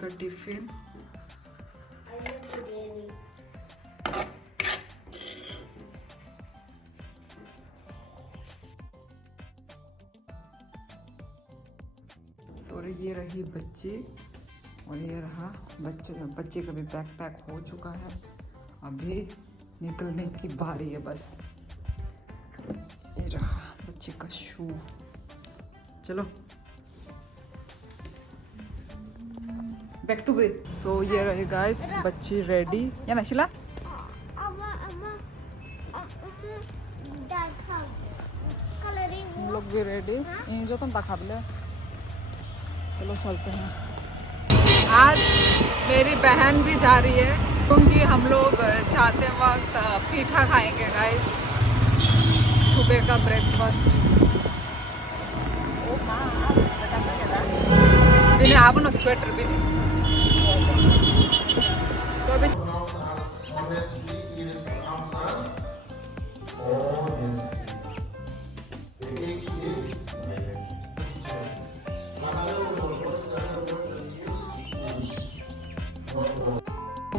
का tiffin. Sorry, ये रही बच्ची और ये रहा बच्चे का भी बैग पैक हो चुका है। अभी निकलने की बारी है बस। ये रहा बच्चे का शू। चलो बैक टू बे। सो ये रहे गाइस बच्ची रेडी या नशिला। हम लोग भी रेडी। ये जो तुम तकाबले। चलो चलते हैं। आज मेरी बहन भी जा रही है क्योंकि हम लोग जाते वक्त पीठा खाएंगे गाइस, सुबह का ब्रेकफास्ट। बिना आप ना स्वेटर भी नहीं तो अभी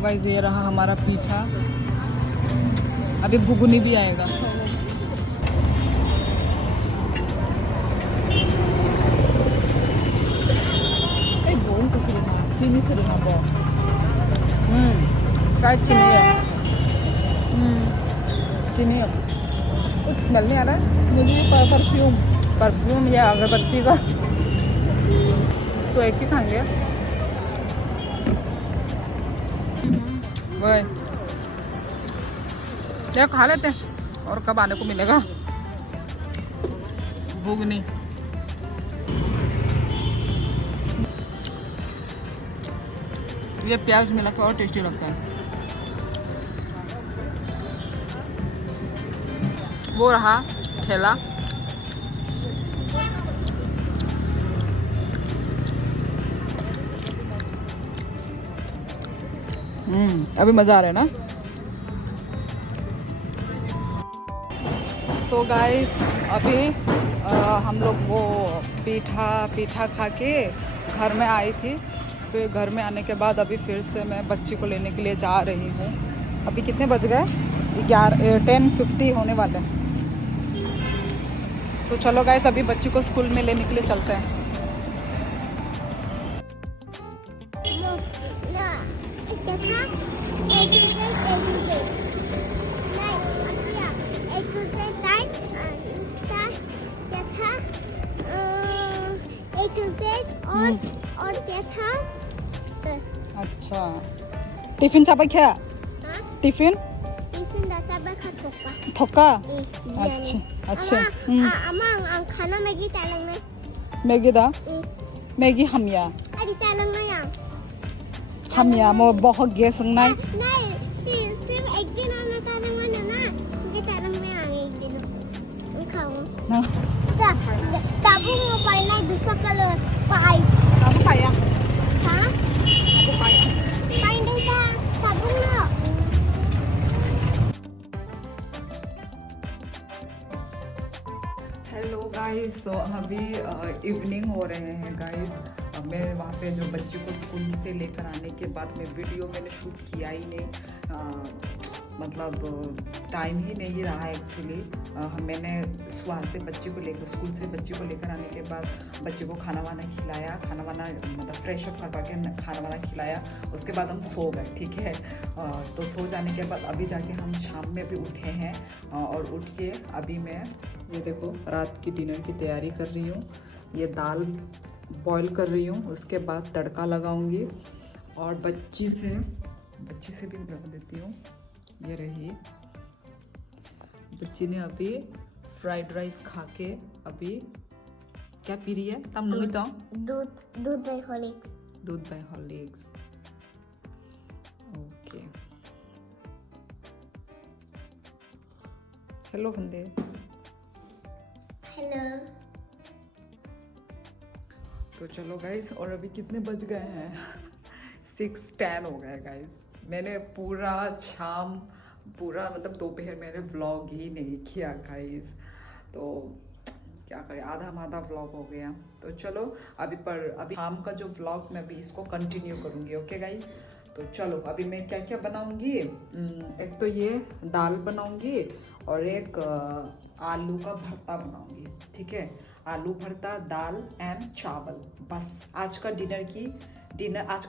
गाइस ये रहा हमारा पीठा। अभी घुगनी भी आएगा। चीनी से लेना बहुत फ्राइड चीनी है। चीनी है, कुछ स्मेल नहीं आ रहा है मुझे। परफ्यूम या अगरबत्ती का तो एक ही खाएंगे। वही क्या खा लेते हैं और कब आने को मिलेगा घुगनी। ये प्याज मिला के और टेस्टी लगता है। वो रहा ठेला। अभी मजा आ रहा है ना। सो गाइस अभी हम लोग वो पीठा खा के घर में आई थी। फिर घर में आने के बाद अभी फिर से मैं बच्ची को लेने के लिए जा रही हूँ। अभी कितने बज गए? 10:50 होने वाले हैं। तो चलो गाइस अभी बच्ची को स्कूल में लेने के लिए चलते हैं। और क्या था? अच्छा टिफिन चापा क्या? टिफिन थोका। अच्छा खाना मैगी मैगी दा मैगी हमया मो बहुत गैस नहीं सिर्फ एक दिन आना ना में आए एक दिन खाऊं ताबू mo पाई ना दूसरा कलर पाई aku kaya हाँ aku kaya पाई नहीं था ताबू ना। हेलो गाइस, तो अभी इवनिंग हो रहे हैं गाइस। मैं वहाँ पे जो बच्ची को स्कूल से लेकर आने के बाद में वीडियो मैंने शूट किया ही नहीं। मतलब टाइम ही नहीं रहा एक्चुअली। मैंने सुबह से बच्ची को लेकर स्कूल से बच्ची को लेकर आने के बाद बच्ची को खाना वाना खिलाया, मतलब फ्रेश अप करवा के खाना वाना खिलाया। उसके बाद हम सो गए, ठीक है। तो सो जाने के बाद अभी जाके हम शाम में भी उठे हैं और उठ के अभी मैं ये देखो रात की डिनर की तैयारी कर रही हूँ। ये दाल बॉईल कर रही हूँ, उसके बाद तड़का लगाऊंगी और बच्ची से भी बना देती हूँ। ये रही बच्ची ने अभी फ्राइड राइस खा के अभी क्या पी रही है? तब नहीं तो दूध बाय हॉर्लिक्स। ओके हेलो बंदे। हेलो। तो चलो गाइस, और अभी कितने बज गए हैं? 6:10 हो गए गाइस। मैंने पूरा मतलब दोपहर मैंने व्लॉग ही नहीं किया गाइस। तो क्या करें, आधा व्लॉग हो गया। तो चलो अभी शाम का जो व्लॉग मैं अभी इसको कंटिन्यू करूँगी। ओके गाइस, तो चलो अभी मैं क्या क्या बनाऊँगी। एक तो ये दाल बनाऊँगी और एक आलू का भरता बनाऊँगी। ठीक है, आलू भरता, दाल एंड चावल, बस आज का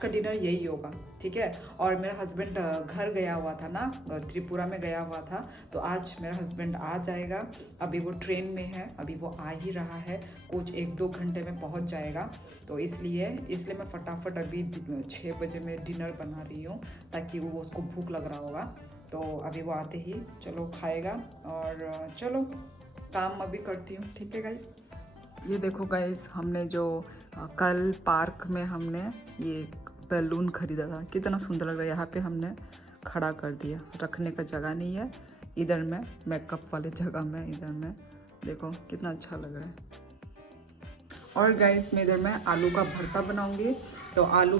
डिनर यही होगा। ठीक है, और मेरा हस्बैंड घर गया हुआ था ना, त्रिपुरा में गया हुआ था, तो आज मेरा हस्बैंड आ जाएगा। अभी वो ट्रेन में है, अभी वो आ ही रहा है, कुछ 1-2 घंटे में पहुंच जाएगा। तो इसलिए मैं फटाफट अभी 6 बजे में डिनर बना रही हूँ, ताकि वो उसको भूख लग रहा होगा। तो अभी वो आते ही चलो खाएगा, और चलो काम अभी करती हूँ। ठीक है गाइस, ये देखो गाइस, हमने जो कल पार्क में हमने ये बैलून खरीदा था, कितना सुंदर लग रहा है। यहाँ पे हमने खड़ा कर दिया, रखने का जगह नहीं है इधर में, मेकअप वाले जगह में, इधर में देखो कितना अच्छा लग रहा है। और गाइस मैं इधर में आलू का भरता बनाऊंगी। तो आलू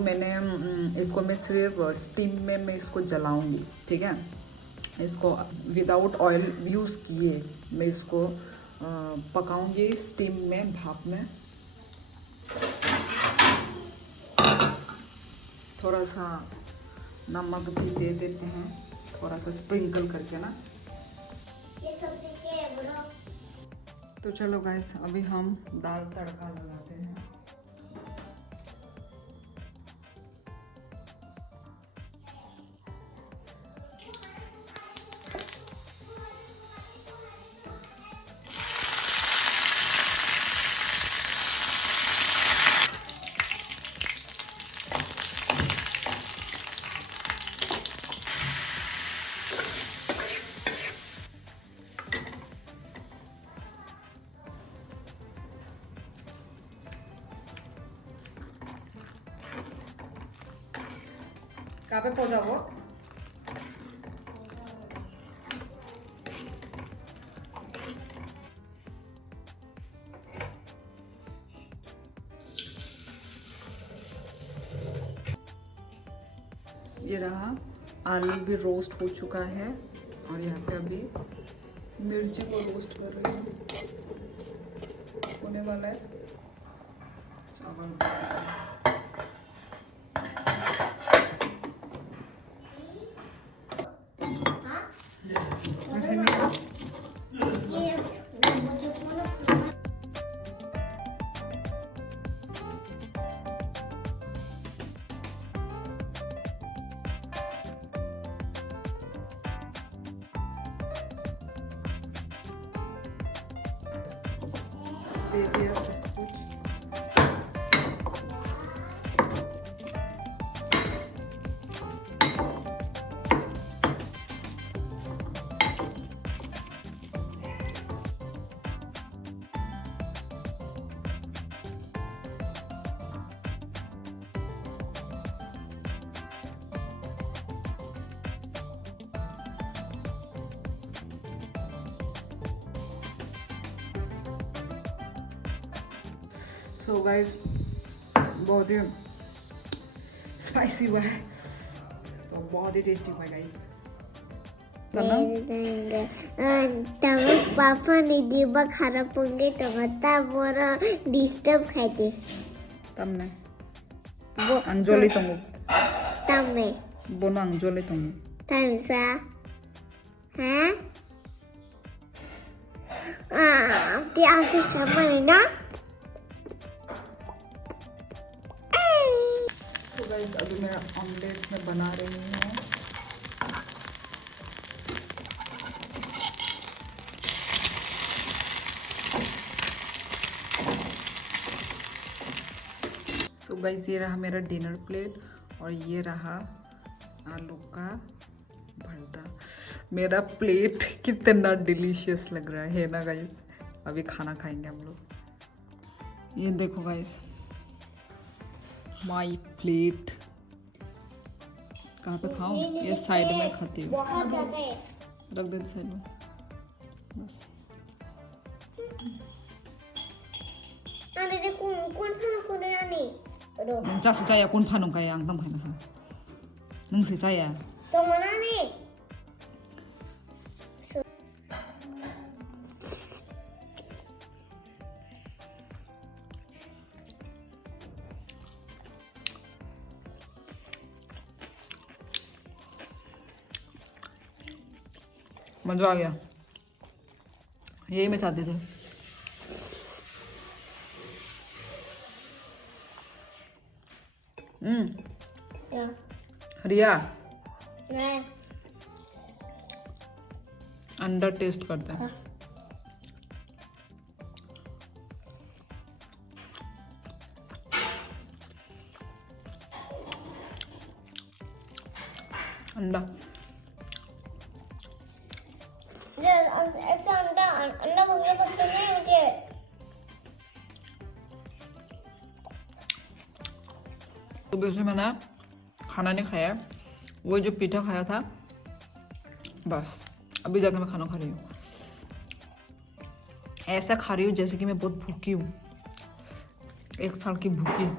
इसको मैं सिर्फ स्टीम में मैं इसको जलाऊंगी। ठीक है, इसको विदाउट ऑयल यूज़ किए मैं इसको पकाऊंगी स्टीम में, भाप में। थोड़ा सा नमक भी दे देते हैं, थोड़ा सा स्प्रिंकल करके ना। ये सब्जी क्या है बोलो? तो चलो गाइस, अभी हम दाल तड़का लगाते हैं। कहाँ पे पहुंचा वो? ये रहा, आलू भी रोस्ट हो चुका है, और यहाँ पे अभी मिर्ची को रोस्ट कर रही हूँ, होने वाला है। चावल ऐसे नहीं ये मुझे बोलो। दे दिया सब कुछ। सो गाइस, बहुत ही स्पाइसी हुआ है, तो बहुत ही टेस्टी हुआ है गाइस। तब पापा ने दिबा खराब होंगे तो बता बोरा डिस्टर्ब खाते तमने वो अंजोली तंगु तब में बोनो अंजोली तंगु टाइम सा हैं ती आते समय ना। तो गाइस, अभी मैं ऑमलेट में बना रही हूँ। सो गाइस, ये रहा मेरा डिनर प्लेट, और ये रहा आलू का भरता। मेरा प्लेट कितना डिलीशियस लग रहा है ना गाइस। अभी खाना खाएंगे हम लोग। ये देखो गाइस, माई प्लेट। कहाँ पे खाऊं? ये साइड में खाती हूँ, बहुत ज्यादा है। रख देते साइड में बस। अरे देखो कौन खाना को रहा नहीं रो नोंसासो जाया कौन फानं गाया आं दांफायनोसो नोंसो जाया तो मना नहीं मज़ा आ गया, यही मैं चाहती थी। क्या? रिया, नहीं। अंडा टेस्ट करते हैं। अंडा ऐसा अंडा अंडा मुझे पसंद नहीं मुझे। तो वैसे मैंने खाना नहीं खाया, वो जो पीठा खाया था बस। अभी जाकर मैं खाना खा रही हूँ, ऐसा खा रही हूँ जैसे कि मैं बहुत भूखी हूँ, 1 साल की भूखी,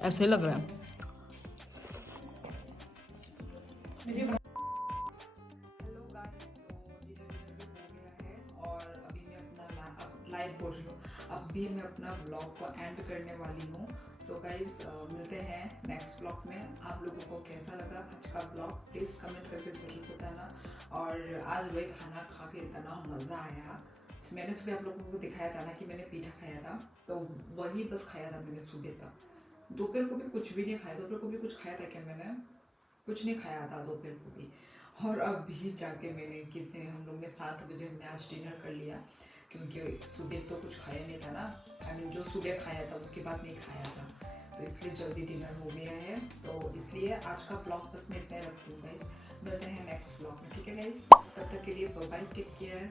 ऐसे ही लग रहा है। हेलो गाइस, तो डिनर हो गया है और अभी मैं अपना लाइव बोल रही हूँ, अभी मैं अपना ब्लॉग को एंड करने वाली हूँ। सो गाइस, मिलते हैं नेक्स्ट ब्लॉग में। आप लोगों को कैसा लगा आज का ब्लॉग प्लीज़ कमेंट करके ज़रूर बताना। और आज वही खाना खा के इतना मज़ा आया, मैंने सुबह आप लोगों को दिखाया था ना कि मैंने पीठा खाया था, तो वही बस खाया था मैंने सुबह तक। दोपहर को भी कुछ भी नहीं खाया, दोपहर को भी कुछ खाया था क्या? मैंने कुछ नहीं खाया था दोपहर को भी। और अभी जाके मैंने कितने, हम लोग ने 7 बजे हमने आज डिनर कर लिया, क्योंकि सुबह तो कुछ खाया नहीं था ना। आई मीन जो सुबह खाया था उसके बाद नहीं खाया था, तो इसलिए जल्दी डिनर हो गया है। तो इसलिए आज का ब्लॉग बस मैं इतने रखती हूँ गाइस। मिलते हैं नेक्स्ट ब्लॉग में, ठीक है गाइस? तब तक के लिए बाय बाय, टेक केयर।